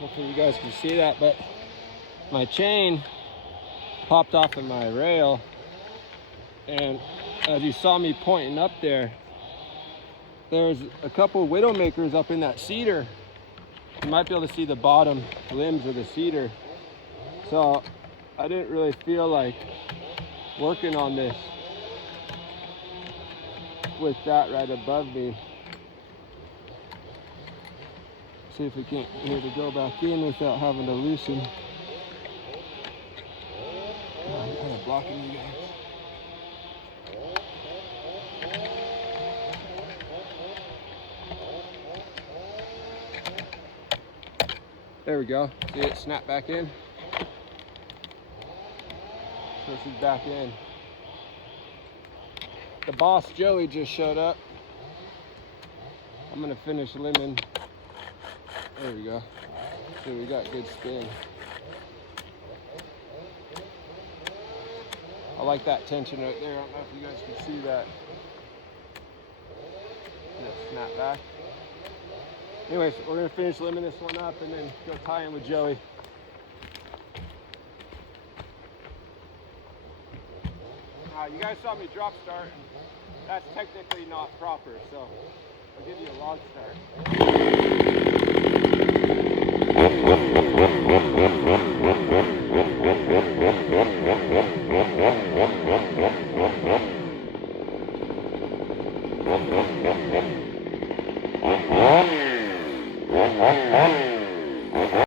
Hopefully you guys can see that, but my chain popped off of my rail, and as you saw me pointing up there, there's a couple widowmakers up in that cedar. You might be able to see the bottom limbs of the cedar. So I didn't really feel like working on this with that right above me. See if we can't get it to go back in without having to loosen. I'm kind of blocking you guys. There we go. See it snap back in? So she's back in. The boss Joey just showed up. I'm gonna finish limbing. There we go. So we got good spin. I like that tension right there. I don't know if you guys can see that. Just snap back. Anyways, we're gonna finish limbing this one up and then go tie in with Joey. You guys saw me drop start. That's technically not proper, so I'll give you a log start.